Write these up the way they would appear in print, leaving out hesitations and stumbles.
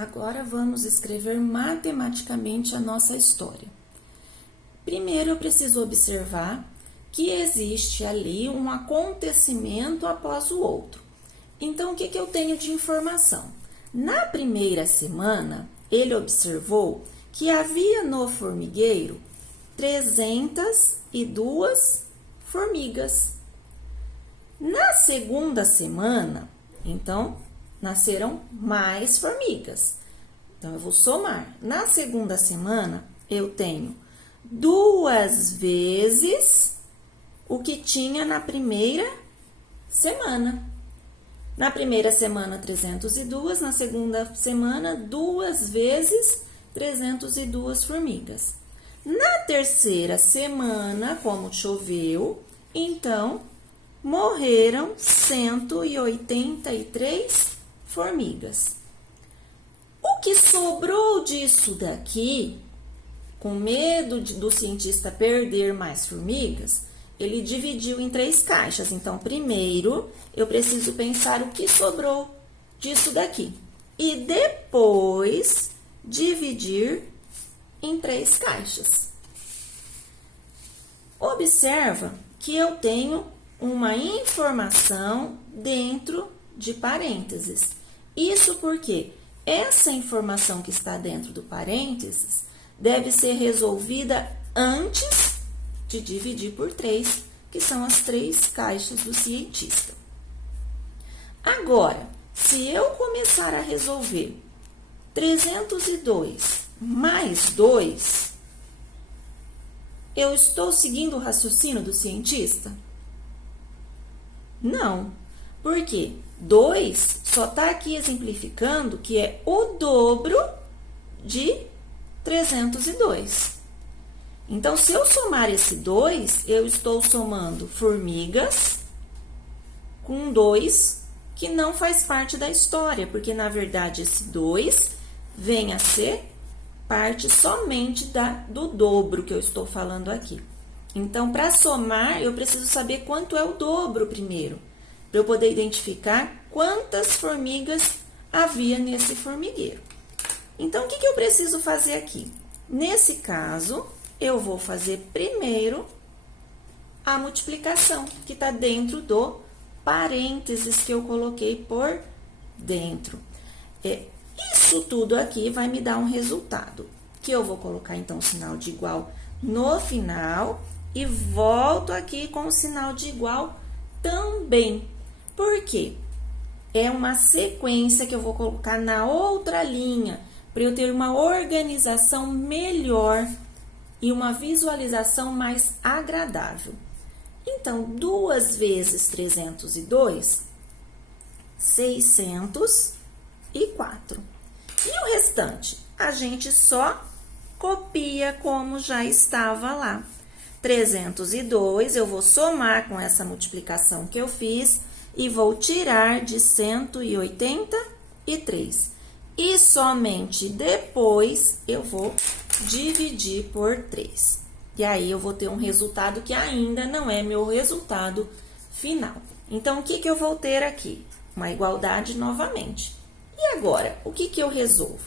Agora vamos escrever matematicamente a nossa história. Primeiro, eu preciso observar que existe ali um acontecimento após o outro. Então, o que eu tenho de informação? Na primeira semana, ele observou que havia no formigueiro 302 formigas. Na segunda semana, então, nasceram mais formigas. Então, eu vou somar. Na segunda semana, eu tenho 2 vezes o que tinha na primeira semana. Na primeira semana, 302. Na segunda semana, 2 vezes 302 formigas. Na terceira semana, como choveu, então, morreram 183 formigas. O que sobrou disso daqui, com medo do cientista perder mais formigas, ele dividiu em 3 caixas. Então, primeiro, eu preciso pensar o que sobrou disso daqui. E depois, dividir em 3 caixas. Observa que eu tenho uma informação dentro de parênteses. Isso porque essa informação que está dentro do parênteses deve ser resolvida antes de dividir por 3, que são as 3 caixas do cientista. Agora, se eu começar a resolver 302 mais 2, eu estou seguindo o raciocínio do cientista? Não. Por quê? 2 só está aqui exemplificando que é o dobro de 302. Então, se eu somar esse 2, eu estou somando formigas com 2 que não faz parte da história, porque, na verdade, esse 2 vem a ser parte somente do dobro que eu estou falando aqui. Então, para somar, eu preciso saber quanto é o dobro primeiro, para eu poder identificar quantas formigas havia nesse formigueiro. Então, o que eu preciso fazer aqui? Nesse caso, eu vou fazer primeiro a multiplicação, que está dentro do parênteses que eu coloquei por dentro. Isso tudo aqui vai me dar um resultado, que eu vou colocar, então, o sinal de igual no final e volto aqui com o sinal de igual também. Por quê? É uma sequência que eu vou colocar na outra linha, para eu ter uma organização melhor e uma visualização mais agradável. Então, 2 vezes 302, 604. E o restante? A gente só copia como já estava lá. 302, eu vou somar com essa multiplicação que eu fiz e vou tirar de 183. E somente depois eu vou dividir por 3. E aí, eu vou ter um resultado que ainda não é meu resultado final. Então, o que eu vou ter aqui? Uma igualdade novamente. E agora, o que eu resolvo?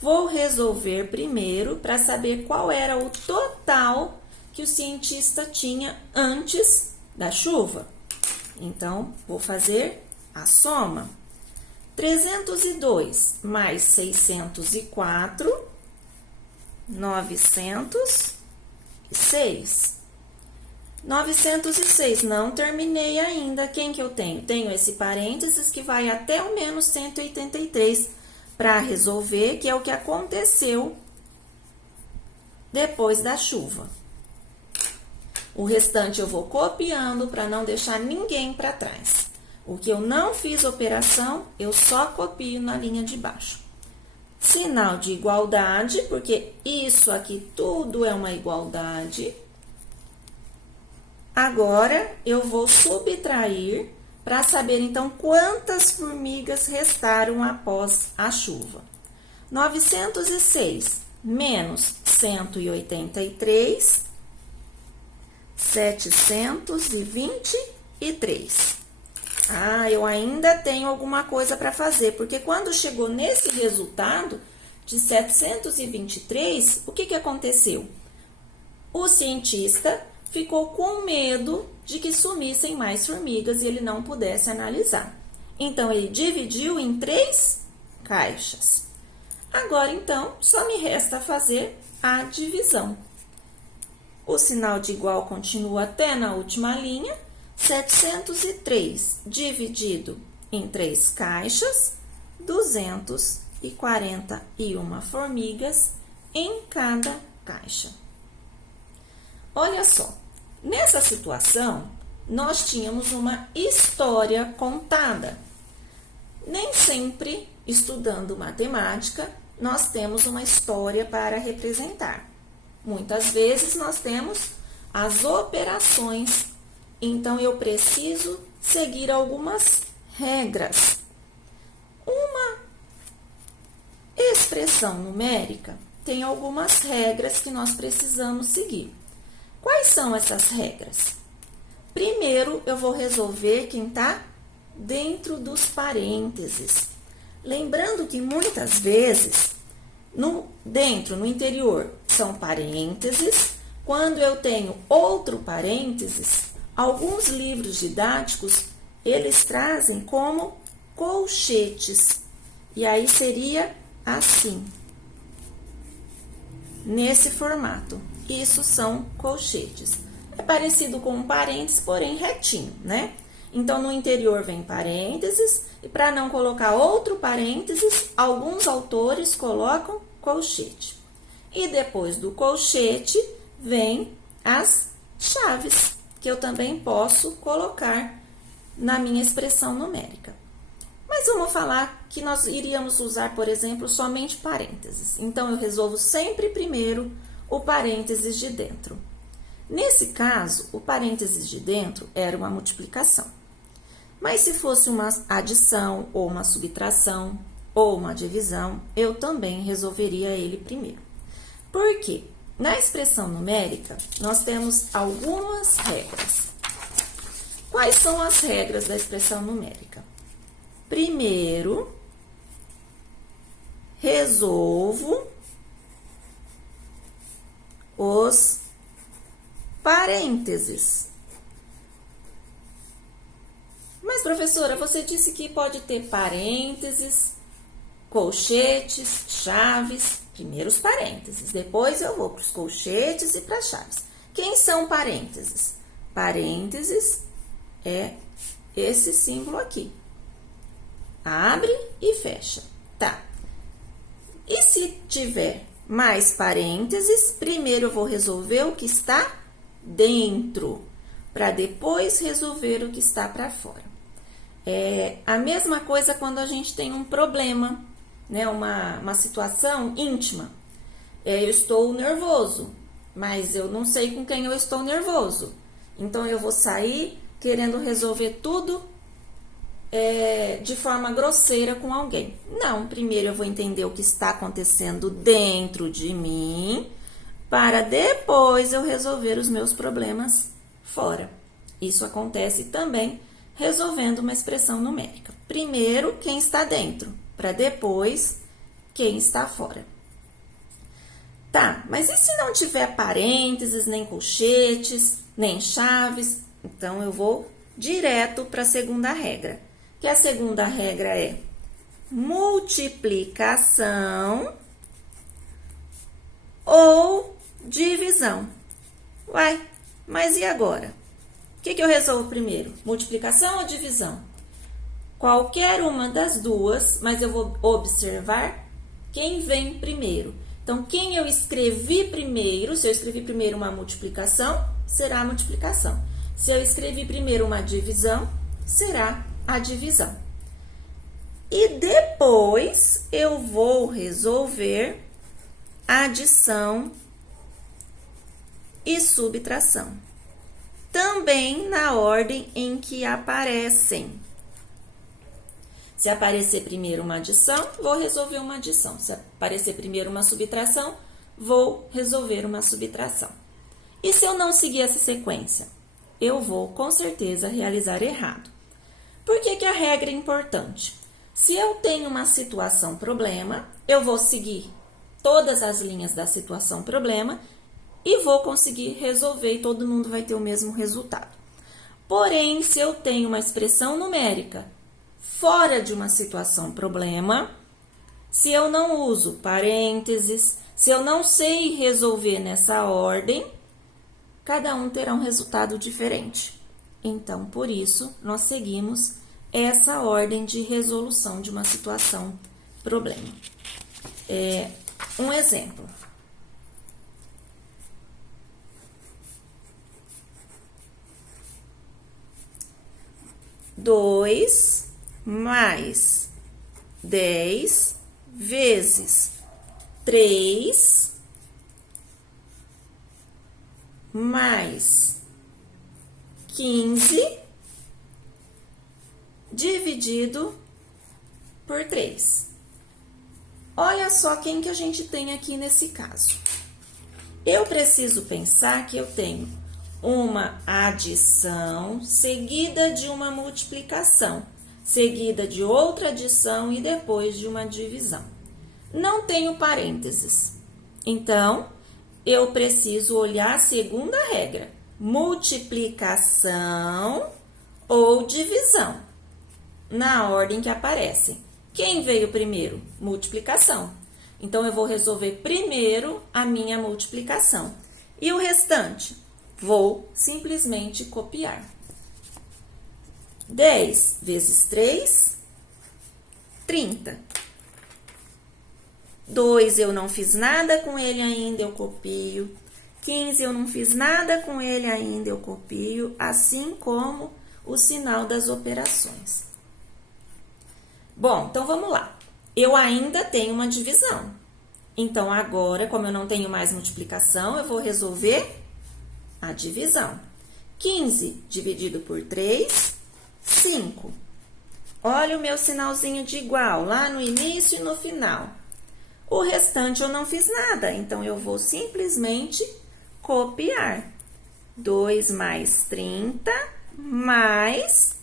Vou resolver primeiro para saber qual era o total que o cientista tinha antes da chuva. Então, vou fazer a soma. 302 mais 604, 906. 906, não terminei ainda. Quem que eu tenho? Tenho esse parênteses que vai até o menos 183 para resolver, que é o que aconteceu depois da chuva. O restante eu vou copiando para não deixar ninguém para trás. O que eu não fiz operação, eu só copio na linha de baixo. Sinal de igualdade, porque isso aqui tudo é uma igualdade. Agora, eu vou subtrair para saber, então, quantas formigas restaram após a chuva. 906 menos 183, 723. Ah, eu ainda tenho alguma coisa para fazer, porque quando chegou nesse resultado de 723, o que aconteceu? O cientista ficou com medo de que sumissem mais formigas e ele não pudesse analisar. Então, ele dividiu em 3 caixas. Agora, então, só me resta fazer a divisão. O sinal de igual continua até na última linha. 703 dividido em 3 caixas, 241 formigas em cada caixa. Olha só, nessa situação, nós tínhamos uma história contada. Nem sempre, estudando matemática, nós temos uma história para representar. Muitas vezes, nós temos as operações. Então, eu preciso seguir algumas regras. Uma expressão numérica tem algumas regras que nós precisamos seguir. Quais são essas regras? Primeiro, eu vou resolver quem está dentro dos parênteses. Lembrando que muitas vezes, no interior, são parênteses. Quando eu tenho outro parênteses, alguns livros didáticos, eles trazem como colchetes. E aí seria assim, nesse formato. Isso são colchetes. É parecido com um parênteses, porém retinho, né? Então, no interior vem parênteses, e para não colocar outro parênteses, alguns autores colocam colchete. E depois do colchete, vem as chaves, que eu também posso colocar na minha expressão numérica. Mas vamos falar que nós iríamos usar, por exemplo, somente parênteses. Então, eu resolvo sempre primeiro o parênteses de dentro. Nesse caso, o parênteses de dentro era uma multiplicação. Mas se fosse uma adição, ou uma subtração, ou uma divisão, eu também resolveria ele primeiro. Por quê? Na expressão numérica, nós temos algumas regras. Quais são as regras da expressão numérica? Primeiro, resolvo os parênteses. Mas, professora, você disse que pode ter parênteses, colchetes, chaves. Primeiro os parênteses, depois eu vou para os colchetes e para as chaves. Quem são parênteses? Parênteses é esse símbolo aqui. Abre e fecha. Tá. E se tiver mais parênteses, primeiro eu vou resolver o que está dentro, para depois resolver o que está para fora. É a mesma coisa quando a gente tem um problema, né? Uma situação íntima. Eu estou nervoso, mas eu não sei com quem eu estou nervoso. Então, eu vou sair querendo resolver tudo de forma grosseira com alguém. Não, primeiro eu vou entender o que está acontecendo dentro de mim, para depois eu resolver os meus problemas fora. Isso acontece também resolvendo uma expressão numérica. Primeiro, quem está dentro, para depois, quem está fora. Tá, mas e se não tiver parênteses, nem colchetes, nem chaves? Então, eu vou direto para a segunda regra. Que a segunda regra é multiplicação ou divisão. Uai, mas e agora? O que eu resolvo primeiro? Multiplicação ou divisão? Qualquer uma das duas, mas eu vou observar quem vem primeiro. Então, quem eu escrevi primeiro, se eu escrevi primeiro uma multiplicação, será a multiplicação. Se eu escrevi primeiro uma divisão, será a divisão. E depois, eu vou resolver adição e subtração. Também na ordem em que aparecem. Se aparecer primeiro uma adição, vou resolver uma adição. Se aparecer primeiro uma subtração, vou resolver uma subtração. E se eu não seguir essa sequência? Eu vou, com certeza, realizar errado. Por que que a regra é importante? Se eu tenho uma situação problema, eu vou seguir todas as linhas da situação problema e vou conseguir resolver e todo mundo vai ter o mesmo resultado. Porém, se eu tenho uma expressão numérica fora de uma situação problema, se eu não uso parênteses, se eu não sei resolver nessa ordem, cada um terá um resultado diferente. Então, por isso, nós seguimos essa ordem de resolução de uma situação problema. Um exemplo. Dois mais 10 vezes 3 mais 15 dividido por 3. Olha só quem que a gente tem aqui nesse caso. Eu preciso pensar que eu tenho uma adição seguida de uma multiplicação, seguida de outra adição e depois de uma divisão. Não tenho parênteses. Então, eu preciso olhar a segunda regra: multiplicação ou divisão, na ordem que aparecem. Quem veio primeiro? Multiplicação. Então, eu vou resolver primeiro a minha multiplicação. E o restante? Vou simplesmente copiar. 10 vezes 3, 30. 2 eu não fiz nada com ele ainda, eu copio. 15 eu não fiz nada com ele ainda, eu copio. Assim como o sinal das operações. Bom, então vamos lá. Eu ainda tenho uma divisão. Então, agora, como eu não tenho mais multiplicação, eu vou resolver a divisão. 15 dividido por 3, 5. Olha o meu sinalzinho de igual, lá no início e no final. O restante eu não fiz nada, então eu vou simplesmente copiar. 2 mais 30, mais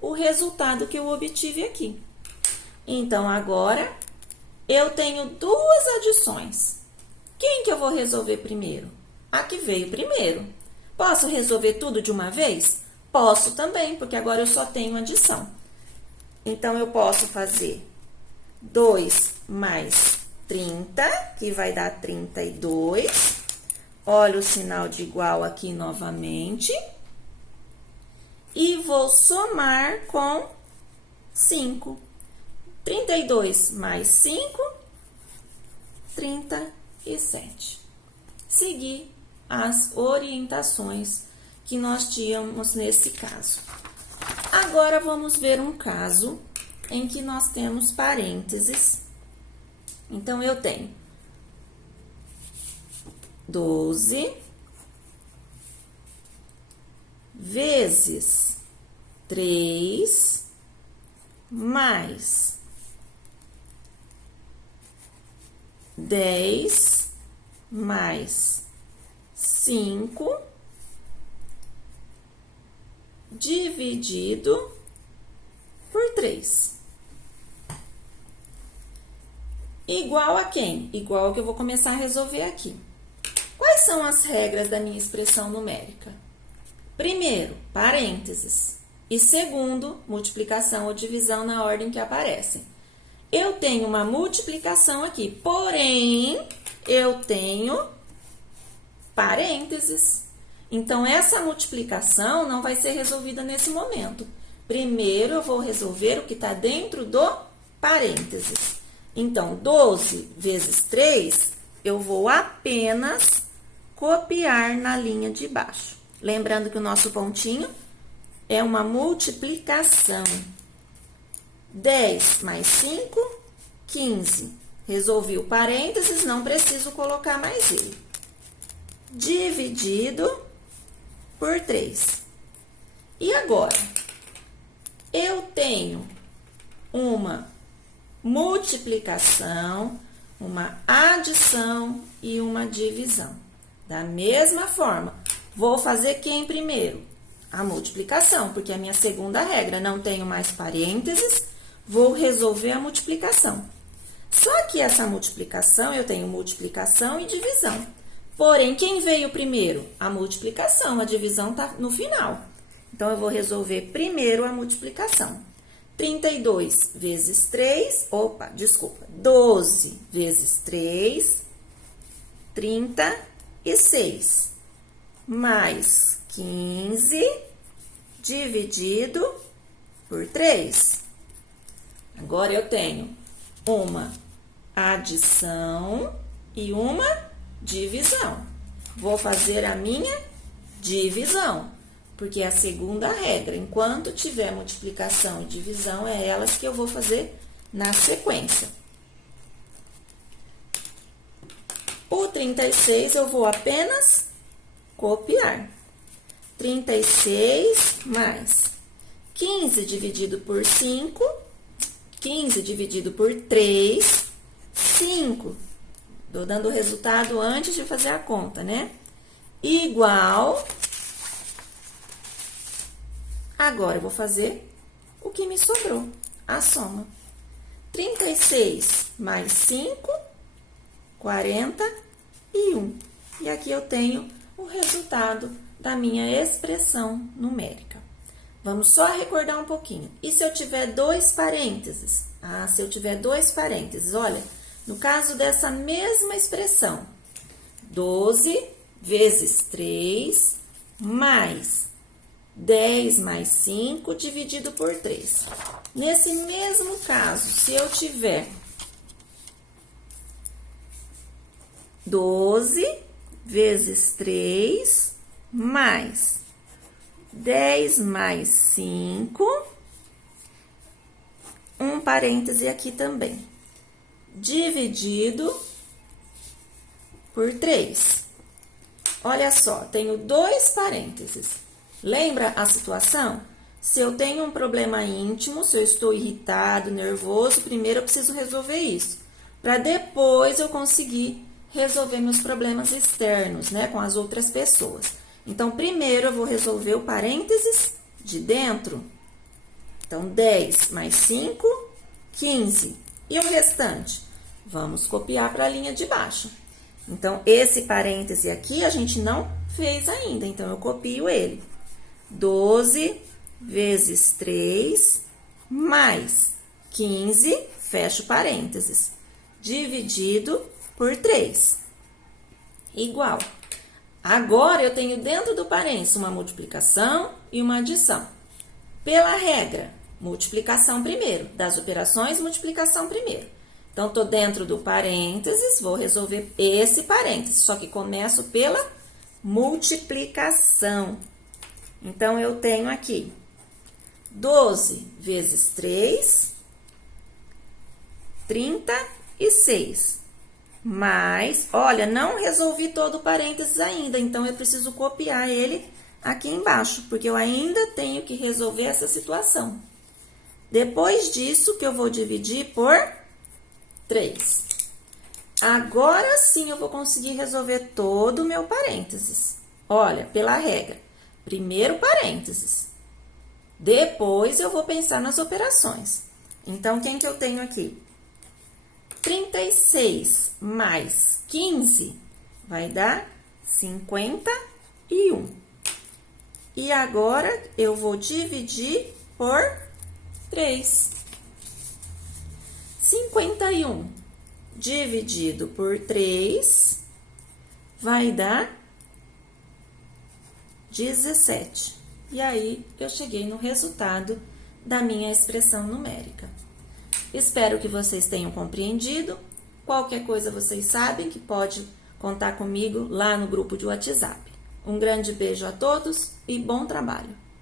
o resultado que eu obtive aqui. Então, agora, eu tenho duas adições. Quem que eu vou resolver primeiro? A que veio primeiro. Posso resolver tudo de uma vez? Posso também, porque agora eu só tenho adição. Então, eu posso fazer 2 mais 30, que vai dar 32. Olha o sinal de igual aqui novamente. E vou somar com 5. 32 mais 5, 37. Seguir as orientações que nós tínhamos nesse caso. Agora, vamos ver um caso em que nós temos parênteses. Então, eu tenho 12 vezes 3 mais 10 mais 5 dividido por 3. Igual a quem? Igual ao que eu vou começar a resolver aqui. Quais são as regras da minha expressão numérica? Primeiro, parênteses. E segundo, multiplicação ou divisão na ordem que aparecem. Eu tenho uma multiplicação aqui, porém, eu tenho parênteses. Então, essa multiplicação não vai ser resolvida nesse momento. Primeiro, eu vou resolver o que está dentro do parênteses. Então, 12 vezes 3, eu vou apenas copiar na linha de baixo. Lembrando que o nosso pontinho é uma multiplicação. 10 mais 5, 15. Resolvi o parênteses, não preciso colocar mais ele. Dividido por 3. E agora? Eu tenho uma multiplicação, uma adição e uma divisão. Da mesma forma, vou fazer quem primeiro? a multiplicação, porque é a minha segunda regra. Não tenho mais parênteses, vou resolver a multiplicação. Só que essa multiplicação, eu tenho multiplicação e divisão. Porém, quem veio primeiro? A multiplicação, a divisão está no final. Então, eu vou resolver primeiro a multiplicação. 32 vezes 3, 12 vezes 3, 36, mais 15, dividido por 3. Agora, eu tenho uma adição e uma divisão. Vou fazer a minha divisão, porque é a segunda regra. Enquanto tiver multiplicação e divisão, é elas que eu vou fazer na sequência. O 36 eu vou apenas copiar. 36 mais 15 dividido por 5, 15 dividido por 3, 5. Tô dando o resultado antes de fazer a conta, né? Igual. Agora, eu vou fazer o que me sobrou, a soma. 36 mais 5, 41. E aqui eu tenho o resultado da minha expressão numérica. Vamos só recordar um pouquinho. E se eu tiver dois parênteses? Se eu tiver dois parênteses, olha, no caso dessa mesma expressão, 12 vezes 3 mais 10 mais 5 dividido por 3. Nesse mesmo caso, se eu tiver 12 vezes 3 mais 10 mais 5, um parêntese aqui também, dividido por 3. Olha só, tenho dois parênteses. Lembra a situação? Se eu tenho um problema íntimo, se eu estou irritado, nervoso, primeiro eu preciso resolver isso, para depois eu conseguir resolver meus problemas externos, né, com as outras pessoas. Então, primeiro eu vou resolver o parênteses de dentro. Então, 10 mais 5, 15. E o restante? Vamos copiar para a linha de baixo. Então, esse parêntese aqui a gente não fez ainda, então eu copio ele. 12 vezes 3 mais 15, fecho parênteses, dividido por 3, igual. Agora, eu tenho dentro do parênteses uma multiplicação e uma adição. Pela regra, multiplicação primeiro, das operações, multiplicação primeiro. Então, tô dentro do parênteses, vou resolver esse parênteses, só que começo pela multiplicação. Então, eu tenho aqui 12 vezes 3, 36. Mas, olha, não resolvi todo o parênteses ainda, então eu preciso copiar ele aqui embaixo, porque eu ainda tenho que resolver essa situação. Depois disso, que eu vou dividir por 3. Agora sim eu vou conseguir resolver todo o meu parênteses. Olha, pela regra. Primeiro parênteses. Depois eu vou pensar nas operações. Então, quem que eu tenho aqui? 36 mais 15 vai dar 51. E agora, eu vou dividir por 3. 51 dividido por 3 vai dar 17. E aí, eu cheguei no resultado da minha expressão numérica. Espero que vocês tenham compreendido. Qualquer coisa vocês sabem que pode contar comigo lá no grupo de WhatsApp. Um grande beijo a todos e bom trabalho!